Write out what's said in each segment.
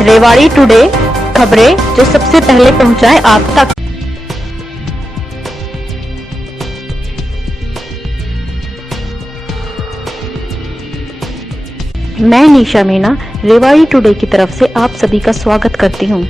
Rewari today खबरें जो सबसे पहले पहुंचाए आप तक। मैं निशा मीना रेवाड़ी टुडे की तरफ से आप सभी का स्वागत करती हूं।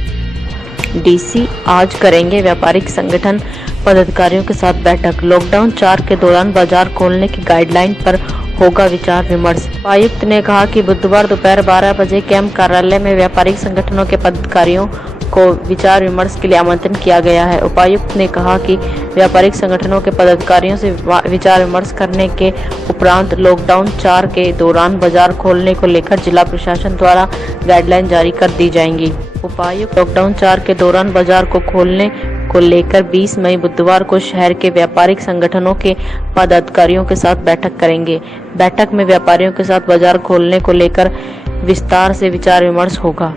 डीसी आज करेंगे व्यापारिक संगठन पदाधिकारियों के साथ बैठक। लॉकडाउन 4 के दौरान बाजार खोलने की गाइडलाइन पर होगा विचार विमर्श। उपायुक्त ने कहा कि बुधवार दोपहर 12 बजे कैंप कार्यालय में व्यापारिक संगठनों के पदाधिकारियों को विचार विमर्श के लिए आमंत्रण किया गया है। उपायुक्त ने कहा कि व्यापारिक संगठनों के पदाधिकारियों से विचार विमर्श करने के उपरांत लॉकडाउन 4 के दौरान बाजार खोलने को लेकर जिला प्रशासन द्वारा गाइडलाइन जारी कर दी जाएंगी। उपायुक्त लॉकडाउन 4 के दौरान बाजार को खोलने को लेकर 20 मई बुधवार को शहर के व्यापारिक संगठनों के पदाधिकारियों के साथ बैठक करेंगे। बैठक में व्यापारियों के साथ बाजार खोलने को लेकर विस्तार से विचार विमर्श होगा।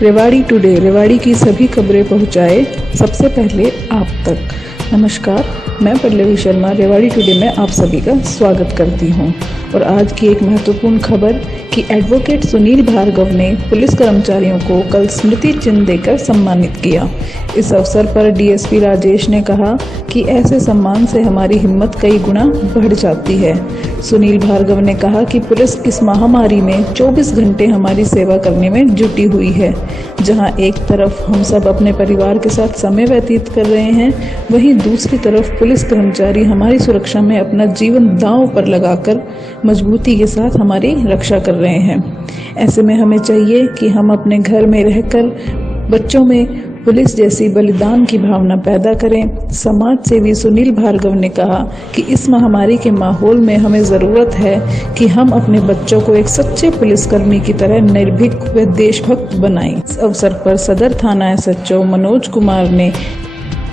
रेवाड़ी टुडे रेवाड़ी की सभी खबरें पहुंचाए सबसे पहले आप तक। नमस्कार, मैं पल्लवी शर्मा रेवाड़ी टुडे में आप सभी का स्वागत करती हूं। और आज की एक महत्वपूर्ण खबर कि एडवोकेट सुनील भार्गव ने पुलिस कर्मचारियों को कल स्मृति चिन्ह देकर सम्मानित किया। इस अवसर पर डीएसपी राजेश ने कहा कि ऐसे सम्मान से हमारी हिम्मत कई गुना बढ़ जाती है। सुनील भार्गव ने कहा कि पुलिस इस महामारी में 24 घंटे हमारी सेवा करने में जुटी हुई है। जहां एक तरफ हम सब अपने परिवार के साथ समय व्यतीत कर रहे हैं, वहीं दूसरी तरफ पुलिस कर्मचारी हमारी सुरक्षा में अपना जीवन दांव पर लगाकर मजबूती के साथ हमारी रक्षा कर रहे हैं। ऐसे में हमें चाहिए कि हम अपने घर में रहकर बच्चों में पुलिस जैसी बलिदान की भावना पैदा करें। समाज सेवी सुनील भार्गव ने कहा कि इस महामारी के माहौल में हमें ज़रूरत है कि हम अपने बच्चों को एक सच्चे पुलिसकर्मी की तरह निर्भीक व देशभक्त बनाएं। इस अवसर पर सदर थाना एसएचओ मनोज कुमार ने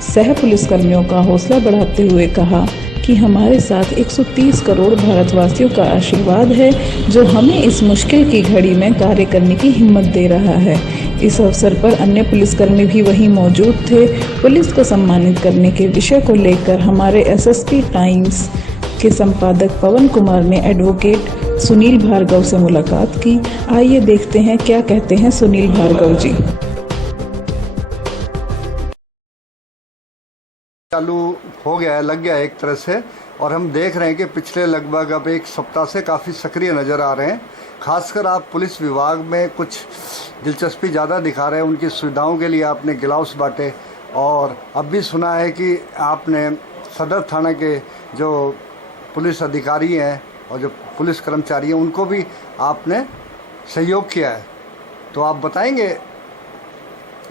सह पुलिसकर्मियों का हौसला बढ़ाते हुए कहा कि हमारे साथ 130 करोड़ भारतवासियों का आशीर्वाद है, जो हमें इस मुश्किल की घड़ी में कार्य करने की हिम्मत दे रहा है। इस अवसर पर अन्य पुलिसकर्मी भी वहीं मौजूद थे। पुलिस को सम्मानित करने के विषय को लेकर हमारे एसएसपी टाइम्स के संपादक पवन कुमार ने एडवोकेट सुनील भार्गव से मुलाकात की। आइए देखते हैं क्या कहते हैं सुनील भार्गव जी। चालू हो गया है, लग गया है एक तरह से, और हम देख रहे हैं कि पिछले लगभग अब एक सप्ताह से काफ़ी सक्रिय नज़र आ रहे हैं। खासकर आप पुलिस विभाग में कुछ दिलचस्पी ज़्यादा दिखा रहे हैं। उनकी सुविधाओं के लिए आपने ग्लव्स बांटे, और अब भी सुना है कि आपने सदर थाना के जो पुलिस अधिकारी हैं और जो पुलिस कर्मचारी हैं उनको भी आपने सहयोग किया है। तो आप बताएंगे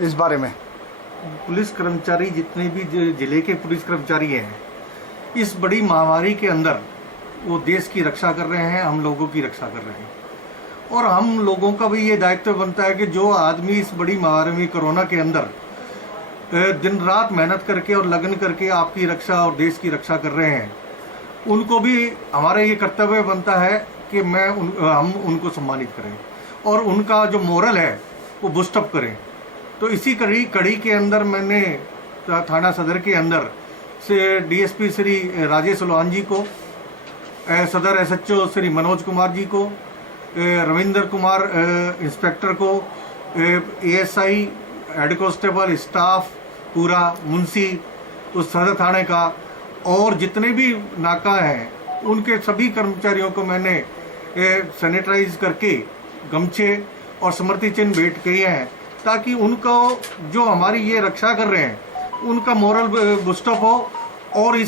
इस बारे में। पुलिस कर्मचारी जितने भी जिले के पुलिस कर्मचारी हैं, इस बड़ी महामारी के अंदर वो देश की रक्षा कर रहे हैं, हम लोगों की रक्षा कर रहे हैं। और हम लोगों का भी ये दायित्व बनता है कि जो आदमी इस बड़ी महामारी में कोरोना के अंदर दिन रात मेहनत करके और लगन करके आपकी रक्षा और देश की रक्षा कर रहे हैं, उनको भी हमारा ये कर्तव्य बनता है कि हम उनको सम्मानित करें और उनका जो मोरल है वो बूस्ट अप करें। तो इसी कड़ी के अंदर मैंने थाना सदर के अंदर से डीएसपी श्री राजेश लोहान जी को, सदर एसएचओ श्री मनोज कुमार जी को, रविंद्र कुमार इंस्पेक्टर को, एएसआई, हेड कांस्टेबल स्टाफ पूरा, मुंशी उस सदर थाने का, और जितने भी नाका हैं उनके सभी कर्मचारियों को मैंने सैनिटाइज करके गमछे और स्मृति चिन्ह भेंट किए हैं, ताकि उनको जो हमारी ये रक्षा कर रहे हैं उनका मोरल बूस्टअप हो। और ये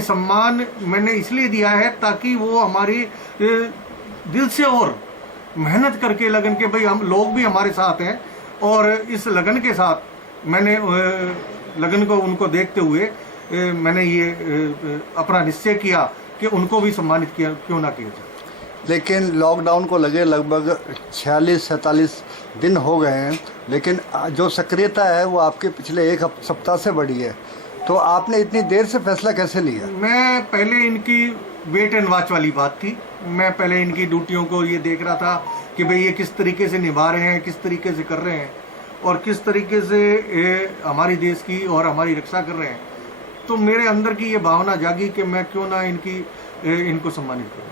सम्मान मैंने इसलिए दिया है ताकि वो हमारी दिल से और मेहनत करके लगन के भाई हम लोग भी हमारे साथ हैं, और इस लगन के साथ मैंने लगन को उनको देखते हुए मैंने ये अपना निश्चय किया कि उनको भी सम्मानित किया क्यों ना किया जाए। लेकिन लॉकडाउन को लगे लगभग 46-47 दिन हो गए हैं, लेकिन जो सक्रियता है वो आपके पिछले एक सप्ताह से बढ़ी है। तो आपने इतनी देर से फैसला कैसे लिया? मैं पहले इनकी वेट एंड वॉच वाली बात थी। मैं पहले इनकी ड्यूटियों को ये देख रहा था कि भाई ये किस तरीके से निभा रहे हैं, किस तरीके से कर रहे हैं और किस तरीके से हमारी देश की और हमारी रक्षा कर रहे हैं। तो मेरे अंदर की ये भावना जागी कि मैं क्यों ना इनको सम्मानित करूँ।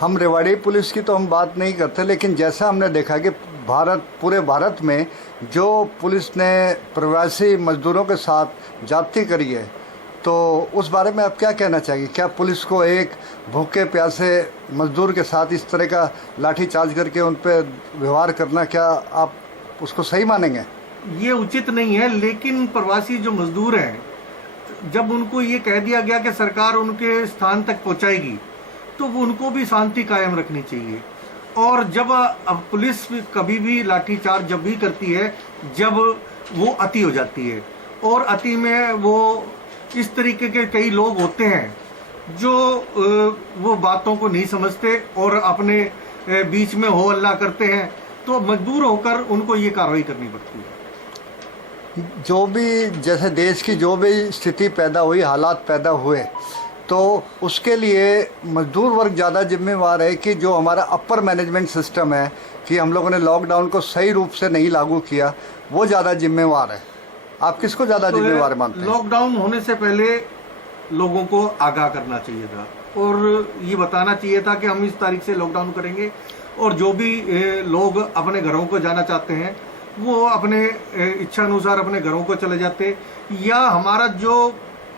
हम रेवाड़ी पुलिस की तो हम बात नहीं करते, लेकिन जैसा हमने देखा कि पूरे भारत में जो पुलिस ने प्रवासी मजदूरों के साथ ज्यादती करी है, तो उस बारे में आप क्या कहना चाहिए? क्या पुलिस को एक भूखे प्यासे मजदूर के साथ इस तरह का लाठी चार्ज करके उन पर व्यवहार करना, क्या आप उसको सही मानेंगे? ये उचित नहीं है, लेकिन प्रवासी जो मजदूर हैं, जब उनको ये कह दिया गया कि सरकार उनके स्थान तक पहुंचाएगी, तो उनको भी शांति कायम रखनी चाहिए। और जब पुलिस कभी भी लाठीचार्ज जब भी करती है, जब वो अति हो जाती है, और अति में वो इस तरीके के कई लोग होते हैं जो वो बातों को नहीं समझते और अपने बीच में हो हल्ला करते हैं, तो मजबूर होकर उनको ये कार्रवाई करनी पड़ती है। जो भी जैसे देश की जो भी स्थिति पैदा हुई, हालात पैदा हुए, तो उसके लिए मजदूर वर्ग ज़्यादा जिम्मेवार है कि जो हमारा अपर मैनेजमेंट सिस्टम है कि हम लोगों ने लॉकडाउन को सही रूप से नहीं लागू किया, वो ज़्यादा जिम्मेवार है। आप किसको ज़्यादा जिम्मेवार मानते हैं? लॉकडाउन होने से पहले लोगों को आगाह करना चाहिए था और ये बताना चाहिए था कि हम इस तारीख से लॉकडाउन करेंगे, और जो भी लोग अपने घरों को जाना चाहते हैं वो अपने इच्छा अनुसार अपने घरों को चले जाते, या हमारा जो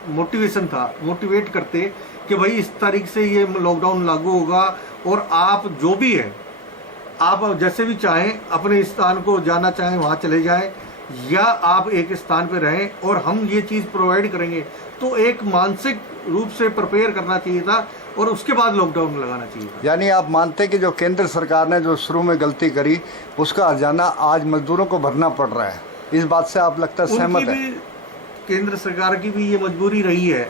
मोटिवेशन था, मोटिवेट करते कि भाई इस तारीख से ये लॉकडाउन लागू होगा और आप जो भी है, आप जैसे भी चाहें अपने स्थान को जाना चाहें वहाँ चले जाएं, या आप एक स्थान पे रहें और हम ये चीज़ प्रोवाइड करेंगे। तो एक मानसिक रूप से प्रिपेयर करना चाहिए था और उसके बाद लॉकडाउन लगाना चाहिए था। यानी आप मानते हैं कि जो केंद्र सरकार ने जो शुरू में गलती करी, उसका हर्जाना आज मजदूरों को भरना पड़ रहा है। इस बात से आप लगता है सहमत है? केंद्र सरकार की भी ये मजबूरी रही है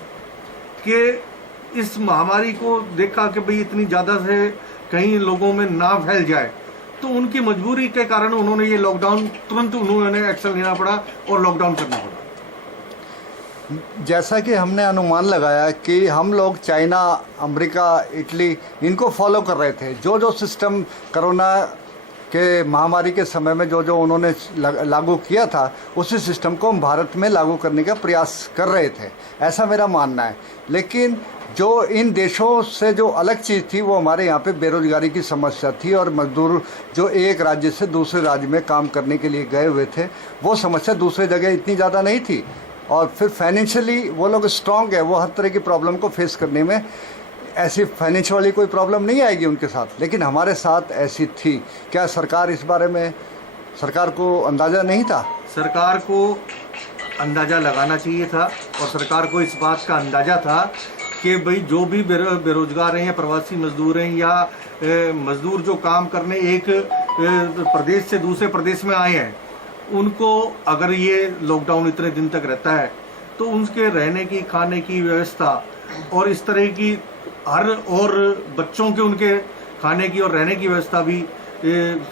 कि इस महामारी को देखा कि भाई इतनी ज़्यादा से कहीं लोगों में ना फैल जाए, तो उनकी मजबूरी के कारण उन्होंने ये लॉकडाउन तुरंत उन्होंने एक्शन लेना पड़ा और लॉकडाउन करना पड़ा। जैसा कि हमने अनुमान लगाया कि हम लोग चाइना, अमेरिका, इटली इनको फॉलो कर रहे थे। जो जो सिस्टम कोरोना के महामारी के समय में जो जो उन्होंने लागू किया था, उसी सिस्टम को हम भारत में लागू करने का प्रयास कर रहे थे, ऐसा मेरा मानना है। लेकिन जो इन देशों से जो अलग चीज़ थी वो हमारे यहाँ पे बेरोजगारी की समस्या थी, और मजदूर जो एक राज्य से दूसरे राज्य में काम करने के लिए गए हुए थे, वो समस्या दूसरे जगह इतनी ज़्यादा नहीं थी। और फिर फाइनेंशियली वो लोग स्ट्रॉन्ग है, वो हर तरह की प्रॉब्लम को फेस करने में ऐसी फाइनेंशियल वाली कोई प्रॉब्लम नहीं आएगी उनके साथ, लेकिन हमारे साथ ऐसी थी। क्या सरकार इस बारे में, सरकार को अंदाज़ा नहीं था? सरकार को अंदाज़ा लगाना चाहिए था, और सरकार को इस बात का अंदाज़ा था कि भाई जो भी बेरोजगार हैं या प्रवासी मजदूर हैं या मजदूर जो काम करने एक प्रदेश से दूसरे प्रदेश में आए हैं, उनको अगर ये लॉकडाउन इतने दिन तक रहता है तो उनके रहने की, खाने की व्यवस्था और इस तरह की और बच्चों के उनके खाने की और रहने की व्यवस्था भी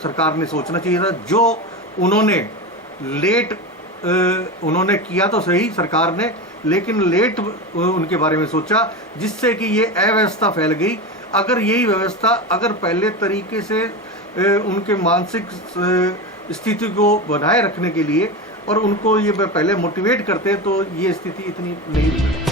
सरकार ने सोचना चाहिए था। जो उन्होंने उन्होंने किया तो सही सरकार ने, लेकिन लेट उनके बारे में सोचा, जिससे कि ये अव्यवस्था फैल गई। अगर यही व्यवस्था अगर पहले तरीके से उनके मानसिक स्थिति को बनाए रखने के लिए और उनको ये पहले मोटिवेट करते, तो ये स्थिति इतनी नहीं बिगड़ती।